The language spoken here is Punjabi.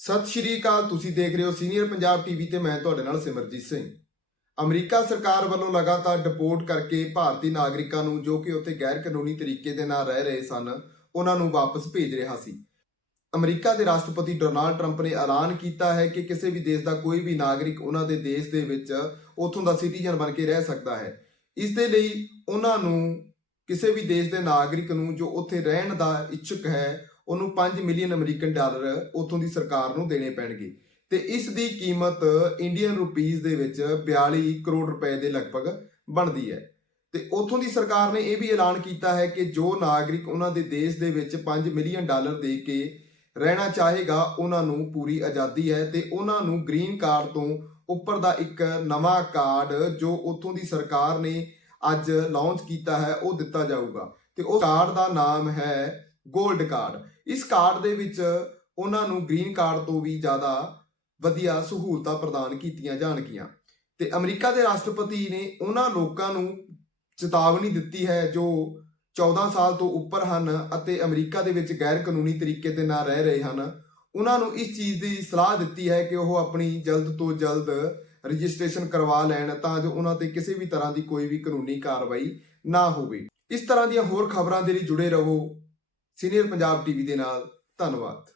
ਸਤਿ ਸ਼੍ਰੀ ਅਕਾਲ, ਤੁਸੀਂ ਦੇਖ ਰਹੇ ਹੋ ਸੀਨੀਅਰ ਪੰਜਾਬ ਟੀਵੀ ਤੇ ਮੈਂ ਤੁਹਾਡੇ ਨਾਲ ਸਿਮਰਜੀਤ ਸਿੰਘ। ਅਮਰੀਕਾ ਸਰਕਾਰ ਵੱਲੋਂ ਲਗਾਤਾਰ ਡਿਪੋਰਟ ਕਰਕੇ ਭਾਰਤੀ ਨਾਗਰਿਕਾਂ ਨੂੰ ਜੋ ਕਿ ਉੱਥੇ ਗੈਰ ਕਾਨੂੰਨੀ ਤਰੀਕੇ ਦੇ ਨਾਲ ਰਹਿ ਰਹੇ ਸਨ, ਉਹਨਾਂ ਨੂੰ ਵਾਪਸ ਭੇਜ ਰਿਹਾ ਸੀ। ਅਮਰੀਕਾ ਦੇ ਰਾਸ਼ਟਰਪਤੀ ਡੋਨਾਲਡ ਟਰੰਪ ਨੇ ਐਲਾਨ ਕੀਤਾ ਹੈ ਕਿ ਕਿਸੇ ਵੀ ਦੇਸ਼ ਦਾ ਕੋਈ ਵੀ ਨਾਗਰਿਕ ਉਹਨਾਂ ਦੇ ਦੇਸ਼ ਦੇ ਵਿੱਚ ਉੱਥੋਂ ਦਾ ਸਿਟੀਜ਼ਨ ਬਣ ਕੇ ਰਹਿ ਸਕਦਾ ਹੈ। ਇਸ ਦੇ ਲਈ ਉਹਨਾਂ ਨੂੰ ਕਿਸੇ ਵੀ ਦੇਸ਼ ਦੇ ਨਾਗਰਿਕ ਨੂੰ ਜੋ ਉੱਥੇ ਰਹਿਣ ਦਾ ਇੱਛੁਕ ਹੈ ਉਹਨੂੰ 5 ਮਿਲੀਅਨ ਅਮਰੀਕਨ ਡਾਲਰ ਉੱਥੋਂ ਦੀ ਸਰਕਾਰ ਨੂੰ ਦੇਣੇ ਪੈਣਗੇ। ਤੇ ਇਸ ਦੀ ਕੀਮਤ ਇੰਡੀਅਨ ਰੁਪੀਸ ਦੇ ਵਿੱਚ 42 ਕਰੋੜ ਰੁਪਏ ਦੇ ਲਗਭਗ ਬਣਦੀ ਹੈ। ਤੇ ਉੱਥੋਂ ਦੀ ਸਰਕਾਰ ਨੇ ਇਹ ਵੀ ਐਲਾਨ ਕੀਤਾ ਹੈ ਕਿ ਜੋ ਨਾਗਰਿਕ ਉਹਨਾਂ ਦੇ ਦੇਸ਼ ਦੇ ਵਿੱਚ 5 ਮਿਲੀਅਨ ਡਾਲਰ ਦੇ ਕੇ ਰਹਿਣਾ ਚਾਹੇਗਾ, ਉਹਨਾਂ ਨੂੰ ਪੂਰੀ ਆਜ਼ਾਦੀ ਹੈ ਤੇ ਉਹਨਾਂ ਨੂੰ ਗ੍ਰੀਨ ਕਾਰਡ ਤੋਂ ਉੱਪਰ ਦਾ ਇੱਕ ਨਵਾਂ ਕਾਰਡ ਜੋ ਉੱਥੋਂ ਦੀ ਸਰਕਾਰ ਨੇ ਅੱਜ ਲਾਂਚ ਕੀਤਾ ਹੈ, ਉਹ ਦਿੱਤਾ ਜਾਊਗਾ। ਤੇ ਉਹ ਕਾਰਡ ਦਾ ਨਾਮ ਹੈ 골ਡ ਕਾਰਡ ਇਸ ਕਾਰਡ ਦੇ ਵਿੱਚ ਉਹਨਾਂ ਨੂੰ ਗ੍ਰੀਨ ਕਾਰਡ ਤੋਂ ਵੀ ਜ਼ਿਆਦਾ ਵਧੀਆ ਸਹੂਲਤਾਂ ਪ੍ਰਦਾਨ ਕੀਤੀਆਂ ਜਾਣਗੀਆਂ। ਤੇ ਅਮਰੀਕਾ ਦੇ ਰਾਸ਼ਟਰਪਤੀ ਨੇ ਉਹਨਾਂ ਲੋਕਾਂ ਨੂੰ ਚੇਤਾਵਨੀ ਦਿੱਤੀ ਹੈ ਜੋ 14 ਸਾਲ ਤੋਂ ਉੱਪਰ ਹਨ ਅਤੇ ਅਮਰੀਕਾ ਦੇ ਵਿੱਚ ਗੈਰ ਕਾਨੂੰਨੀ ਤਰੀਕੇ ਦੇ ਨਾਲ ਰਹਿ ਰਹੇ ਹਨ। ਉਹਨਾਂ ਨੂੰ ਇਸ ਚੀਜ਼ ਦੀ ਸਲਾਹ ਦਿੱਤੀ ਹੈ ਕਿ ਉਹ ਆਪਣੀ ਜਲਦ ਤੋਂ ਜਲਦ ਰਜਿਸਟ੍ਰੇਸ਼ਨ ਕਰਵਾ ਲੈਣ ਤਾਂ ਜੋ ਉਹਨਾਂ ਤੇ ਕਿਸੇ ਵੀ ਤਰ੍ਹਾਂ ਦੀ ਕੋਈ ਵੀ ਕਾਨੂੰਨੀ ਕਾਰਵਾਈ ਨਾ ਹੋਵੇ। ਇਸ ਤਰ੍ਹਾਂ ਦੀਆਂ ਹੋਰ ਖਬਰਾਂ ਦੇ ਲਈ ਜੁੜੇ ਰਹੋ। ਸੀਨੀਅਰ ਪੰਜਾਬ ਟੀਵੀ ਦੇ ਨਾਲ ਧੰਨਵਾਦ।